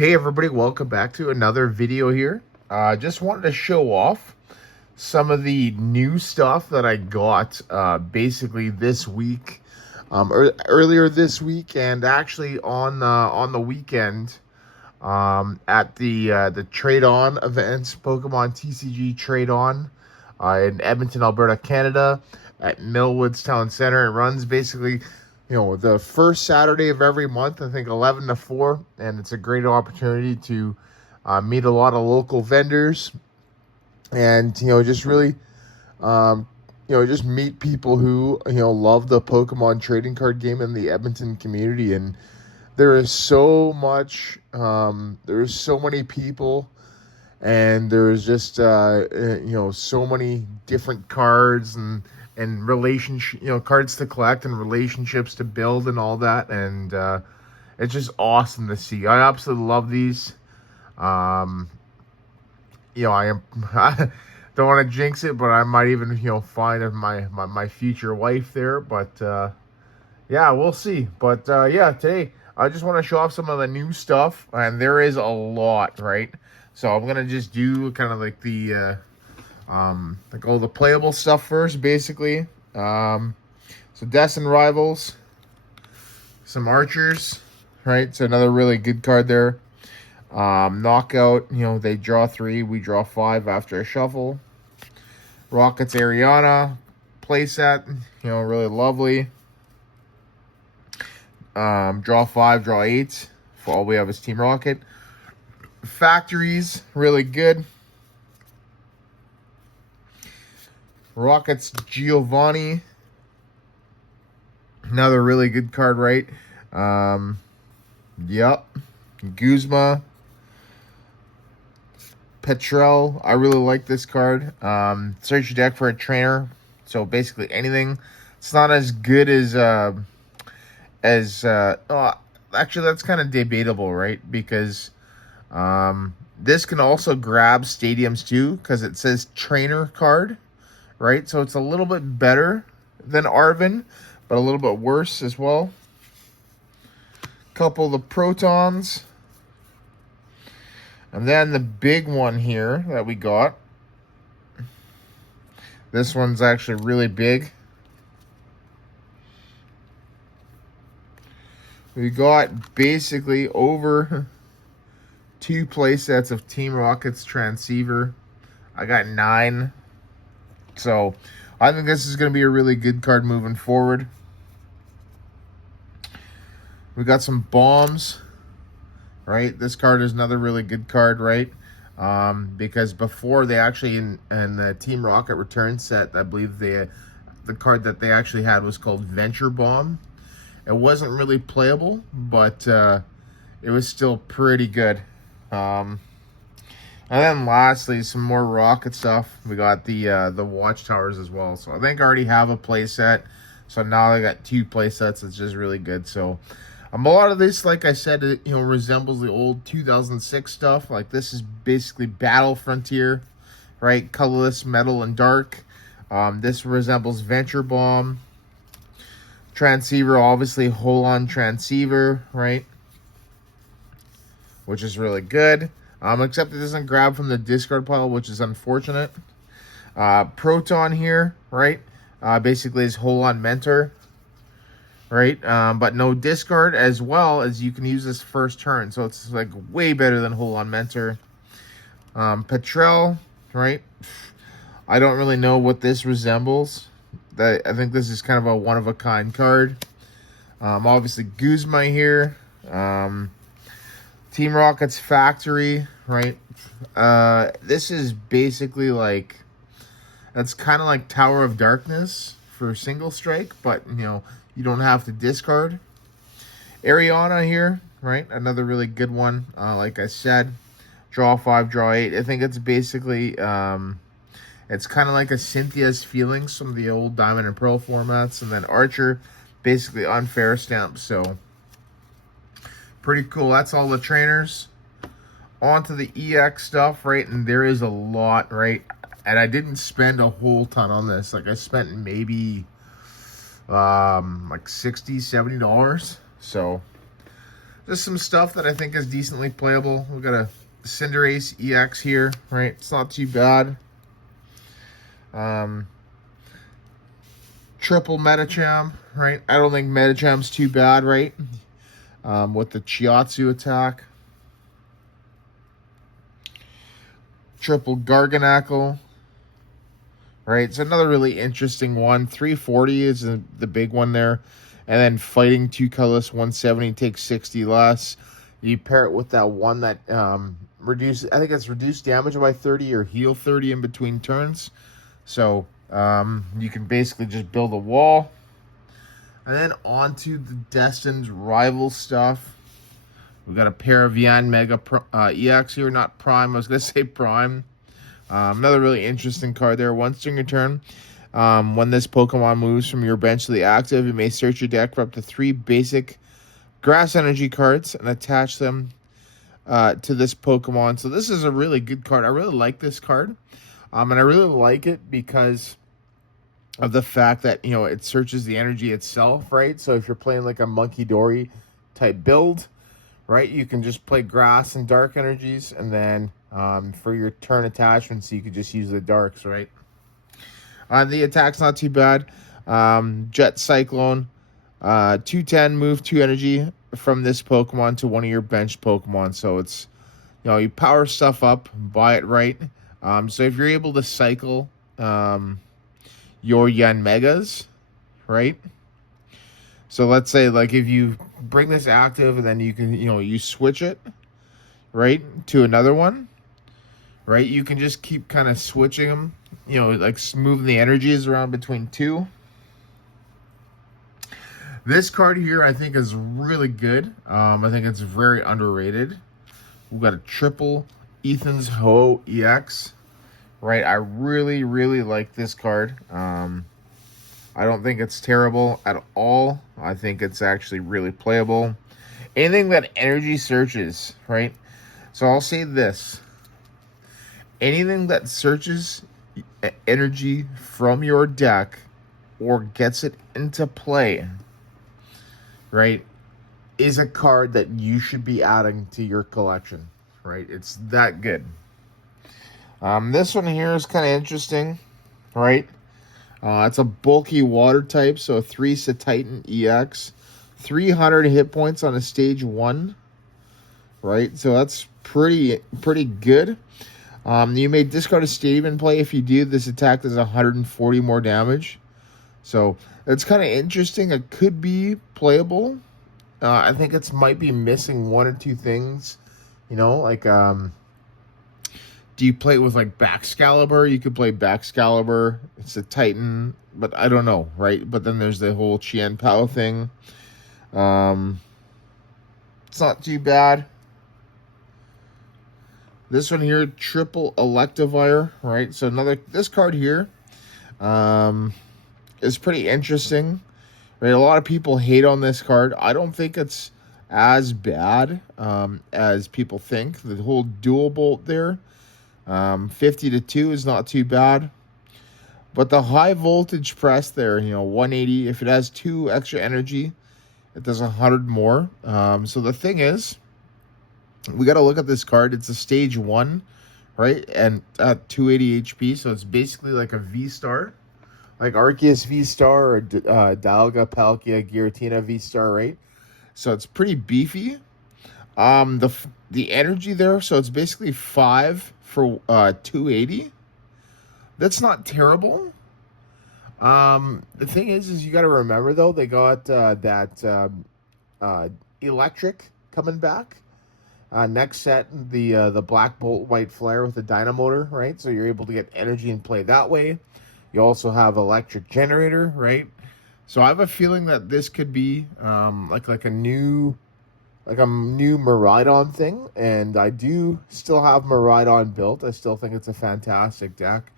Hey everybody, welcome back to another video here. Just wanted to show off some of the new stuff that I got basically this week, earlier this week, and actually on the weekend at the Trade On events, Pokemon TCG Trade On in Edmonton, Alberta, Canada, at Millwoods Town Center. It runs basically, the first Saturday of every month, I think 11 to 4, and it's a great opportunity to meet a lot of local vendors and, just really, just meet people who, love the Pokemon trading card game in the Edmonton community. And there is so much, there's so many people, and there's just, so many different cards and relationship, cards to collect and relationships to build and all that. And it's just awesome to see. I absolutely love these. I am, I don't want to jinx it, but I might even, find my future wife there. But yeah, we'll see. But yeah, today I just want to show off some of the new stuff, and there is a lot, right? So I'm gonna just do kind of like the like all the playable stuff first, basically. So Destin Rivals, some Archers, right? So another really good card there. Knockout, they draw 3, we draw 5 after a shuffle. Rockets Ariana playset, really lovely. Draw 5, draw 8. For all we have is Team Rocket. Factories, really good. Rockets Giovanni, another really good card, right? Yep. Guzma. Petrel, I really like this card. Search your deck for a trainer. So basically anything. It's not as good as actually that's kind of debatable, right? Because this can also grab stadiums too, because it says trainer card, right? So it's a little bit better than Arvin, but a little bit worse as well. Couple of the Protons. And then the big one here that we got. This one's actually really big. We got basically over 2 play sets of Team Rocket's Transceiver. I got 9. So I think this is going to be a really good card moving forward. We got some Bombs. Right, this card is another really good card, right? Because before they actually in the Team Rocket return set, I believe the card that they actually had was called Venture Bomb. It wasn't really playable, but it was still pretty good. And then lastly, some more Rocket stuff. We got the Watchtowers as well. So I think I already have a play set. So now I got 2 play sets. It's just really good. So a lot of this, like I said, resembles the old 2006 stuff. Like this is basically Battle Frontier, right? Colorless, Metal, and Dark. This resembles Venture Bomb. Transceiver, obviously, Hold-On Transceiver, right? Which is really good. Except it doesn't grab from the discard pile, which is unfortunate. Proton here, right? Basically is Hold-On Mentor. Right, but no discard, as well as you can use this first turn, so it's like way better than Hold-On Mentor. Petrel, right? I don't really know what this resembles. I think this is kind of a one-of-a-kind card. Obviously Guzma here. Team Rocket's Factory, right? This is basically like, that's kind of like Tower of Darkness for single strike, but you don't have to discard. Ariana here, right? Another really good one. Like I said, draw 5, draw 8. I think it's basically, it's kind of like a Cynthia's Feelings from the old Diamond and Pearl formats. And then Archer, basically Unfair Stamp. So, pretty cool. That's all the trainers. On to the EX stuff, right? And there is a lot, right? And I didn't spend a whole ton on this. Like, I spent maybe like $60-$70. So Just some stuff that I think is decently playable. We've got a Cinderace EX here, right? It's not too bad. Triple Medicham, right? I don't think Medicham's too bad, right? With the Chiatsu attack. Triple Garganackle, right? It's another really interesting one. 340 is the big one there. And then Fighting 2 colorless 170 takes 60 less. You pair it with that one that reduces, I think it's reduced damage by 30 or heal 30 in between turns. So you can basically just build a wall. And then on to the Destined Rival stuff. We've got a pair of Yanmega EX here, not Prime. I was going to say Prime. Another really interesting card there. Once during your turn, when this Pokemon moves from your bench to the active, you may search your deck for up to 3 basic Grass Energy cards and attach them to this Pokemon. So this is a really good card. I really like this card. And I really like it because of the fact that, you know, it searches the energy itself, right? So if you're playing like a Monkey Dory type build, right, you can just play grass and dark energies, and then for your turn attachments, you could just use the darks, right? The attack's not too bad. Jet Cyclone, 210, move 2 energy from this Pokemon to one of your bench Pokemon. So it's, you know, you power stuff up, buy it right. So if you're able to cycle your Yanmegas, right? So let's say, like, if you bring this active and then you can, you know, you switch it, right, to another one, right? You can just keep kind of switching them, you know, like moving the energies around between 2. This card here, I think, is really good. I think it's very underrated. We've got a triple Ethan's Ho EX, right? I really, really like this card. I don't think it's terrible at all. I think it's actually really playable. Anything that energy searches, right? So I'll say this. Anything that searches energy from your deck or gets it into play, right, is a card that you should be adding to your collection, right? It's that good. This one here is kind of interesting, right? It's a bulky water type, so 3 Titan EX. 300 hit points on a stage 1, right? So that's pretty good. You may discard a stadium in play. If you do, this attack does 140 more damage. So it's kind of interesting. It could be playable. I think it's might be missing 1 or 2 things. You know, like, do you play it with, like, Baxcalibur? You could play Baxcalibur. It's a Titan, but I don't know, right? But then there's the whole Chien Pao thing. It's not too bad. This one here, triple Electivire, right? So this card here is pretty interesting, right? A lot of people hate on this card. I don't think it's as bad as people think. The whole dual bolt there, 50-2 is not too bad. But the high voltage press there, you know, 180, if it has 2 extra energy, it does 100 more. So the thing is, we got to look at this card. It's a stage 1, right? And at 280 HP, so it's basically like a V-Star. Like Arceus V-Star or Dialga, Palkia, Giratina V-Star, right? So it's pretty beefy. The energy there, so it's basically 5 for 280. That's not terrible. The thing is you got to remember, though, they got that electric coming back. Next set, the Black Bolt White Flare with the Dynamotor, right? So you're able to get energy and play that way. You also have Electric Generator, right? So I have a feeling that this could be like a new Miraidon thing, and I do still have Miraidon built. I still think it's a fantastic deck.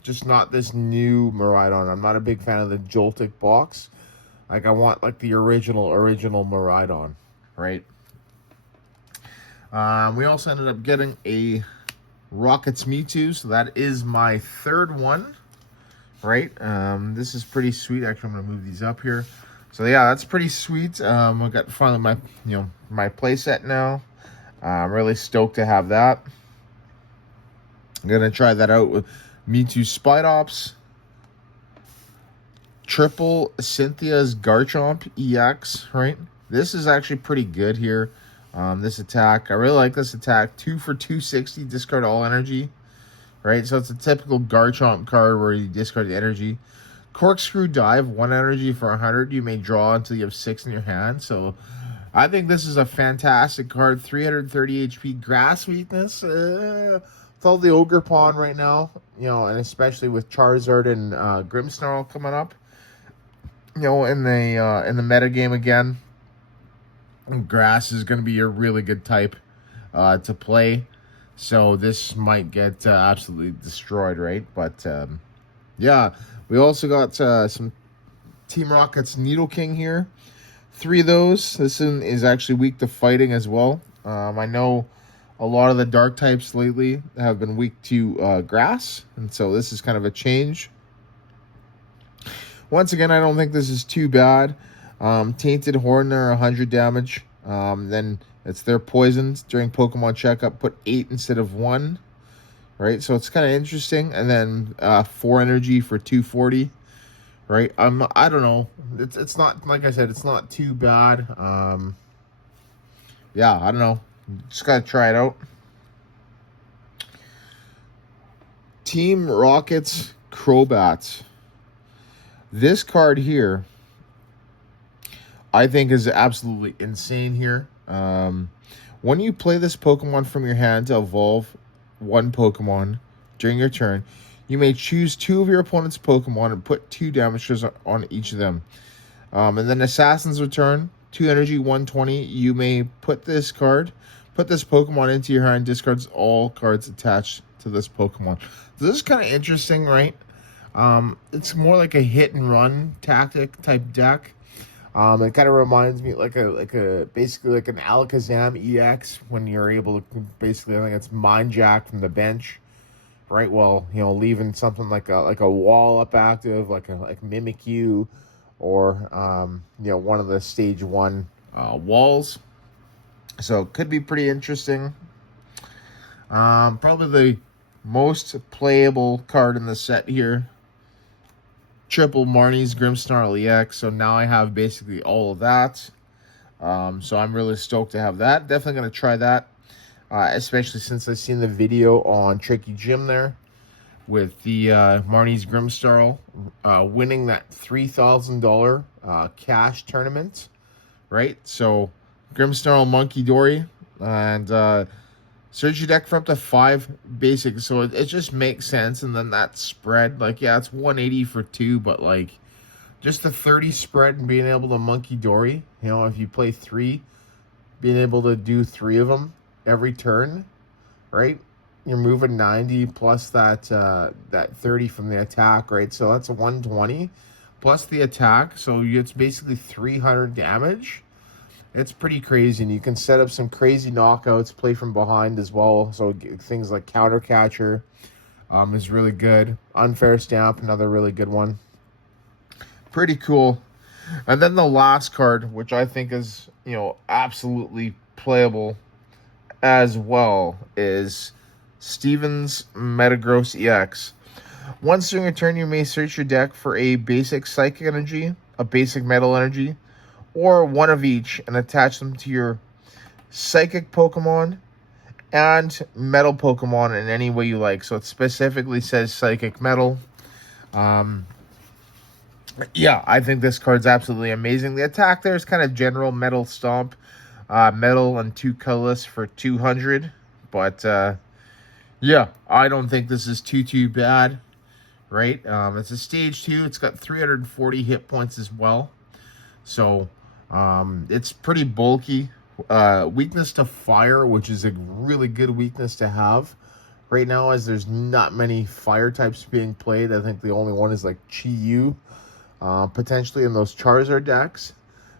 Just not this new Miraidon. I'm not a big fan of the Joltik box. Like, I want like the original Miraidon, right? We also ended up getting a Rockets Mewtwo, so that is my 3rd one, right? This is pretty sweet. Actually, I'm going to move these up here. So yeah, that's pretty sweet. I got finally my my play set now. I'm really stoked to have that. I'm gonna try that out with Me Too Spite Ops. Triple Cynthia's Garchomp EX, right? This is actually pretty good here. This attack, I really like this attack. 2 for 260, discard all energy, right? So it's a typical Garchomp card where you discard the energy. Corkscrew Dive, 1 energy for 100. You may draw until you have 6 in your hand. So I think this is a fantastic card. 330 HP, Grass Weakness. With all the Ogre Pawn right now, and especially with Charizard and Grimmsnarl coming up, in the meta game again, grass is going to be a really good type to play. So this might get absolutely destroyed, right? But yeah, we also got some Team Rocket's Needle King here. 3 of those. This one is actually weak to fighting as well. I know a lot of the dark types lately have been weak to grass, and so this is kind of a change. Once again, I don't think this is too bad. Tainted Horn, they're 100 damage. Then it's their poisons during Pokemon checkup. Put 8 instead of 1. Right, so it's kind of interesting. And then 4 energy for 240. Right, I don't know. It's not, like I said, it's not too bad. Yeah, I don't know. Just gotta try it out. Team Rocket's Crobats. This card here, I think, is absolutely insane here. When you play this Pokemon from your hand to evolve one Pokemon during your turn, you may choose 2 of your opponent's Pokemon and put 2 damages on each of them. And then Assassin's Return, 2 energy, 120. You may put this Pokemon into your hand, discards all cards attached to this Pokemon. So this is kind of interesting, right? It's more like a hit and run tactic type deck. It kind of reminds me basically like an Alakazam EX when you're able to basically, I think it's Mind Jack from the bench, right? Well, leaving something like a wall up active, like Mimikyu, or one of the stage 1 walls. So it could be pretty interesting. Probably the most playable card in the set here. Triple Marnie's Grimmsnarl EX. So now I have basically all of that. So I'm really stoked to have that. Definitely going to try that. Especially since I've seen the video on Tricky Jim there with the Marnie's Grimmsnarl winning that $3,000 cash tournament. Right? So Grimmsnarl, Monkey Dory, and search your deck for up to 5 basics, so it just makes sense. And then that spread, yeah, it's 180 for 2, but just the 30 spread and being able to Monkey Dory, if you play 3, being able to do 3 of them every turn, right? You're moving 90 plus that 30 from the attack, right? So that's a 120 plus the attack, so it's basically 300 damage. It's pretty crazy, and you can set up some crazy knockouts, play from behind as well. So things like Counter Catcher is really good. Unfair Stamp, another really good one. Pretty cool. And then the last card, which I think is, absolutely playable as well, is Steven's Metagross EX. Once during a turn, you may search your deck for a basic Psychic Energy, a basic Metal Energy, or one of each, and attach them to your Psychic Pokemon and Metal Pokemon in any way you like. So it specifically says Psychic Metal. Yeah, I think this card's absolutely amazing. The attack there is kind of general Metal Stomp. Metal and 2 colorless for 200. But, yeah, I don't think this is too bad, right? It's a stage 2. It's got 340 hit points as well. So, it's pretty bulky. Weakness to fire, which is a really good weakness to have right now, as there's not many fire types being played. I think the only one is Chi-Yu, potentially in those Charizard decks.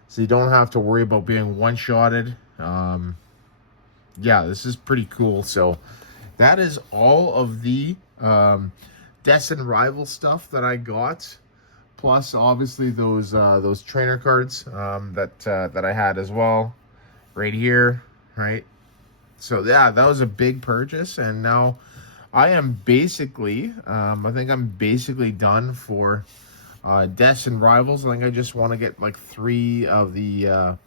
So you don't have to worry about being one-shotted. Yeah, this is pretty cool. So that is all of the Destined Rival stuff that I got. plus obviously those trainer cards that I had as well, right here, right? So yeah, that was a big purchase, and now I am basically, I think I'm basically done for Deaths and Rivals. I think I just want to get like 3 of the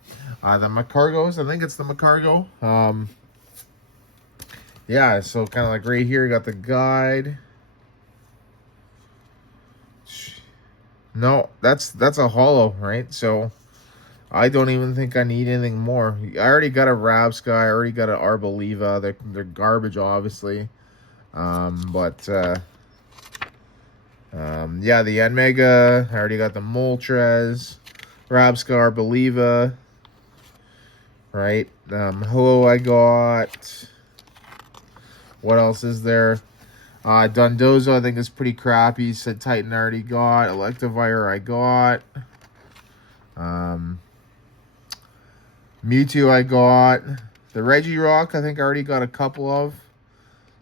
Macargos. I think it's the Macargo. Yeah, so kind of like right here, got the guide. No, that's a holo, right? So I don't even think I need anything more. I already got a Rabsky, I already got an Arboliva. They're garbage, obviously. Yeah, the Enmega. I already got the Moltres, Rabsky, Arboliva. Right. Hello, I got. What else is there? Dundozo, I think is pretty crappy. Said Titan I already got. Electivire I got. Mewtwo I got. The Regirock I think I already got a couple of.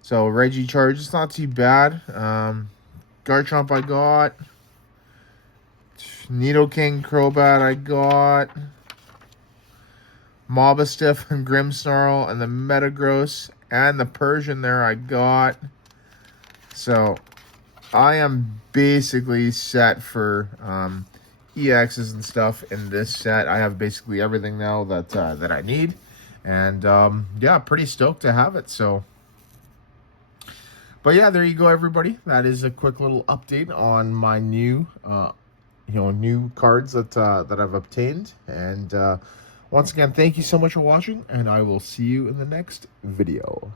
So Regicharge, it's not too bad. Garchomp I got. Nidoking, Crobat I got. Mobastiff and Grimmsnarl and the Metagross and the Persian there I got. So I am basically set for EXs and stuff in this set. I have basically everything now that I need, and yeah, pretty stoked to have it. So, but yeah, there you go, everybody. That is a quick little update on my new new cards that I've obtained. And once again, thank you so much for watching, and I will see you in the next video.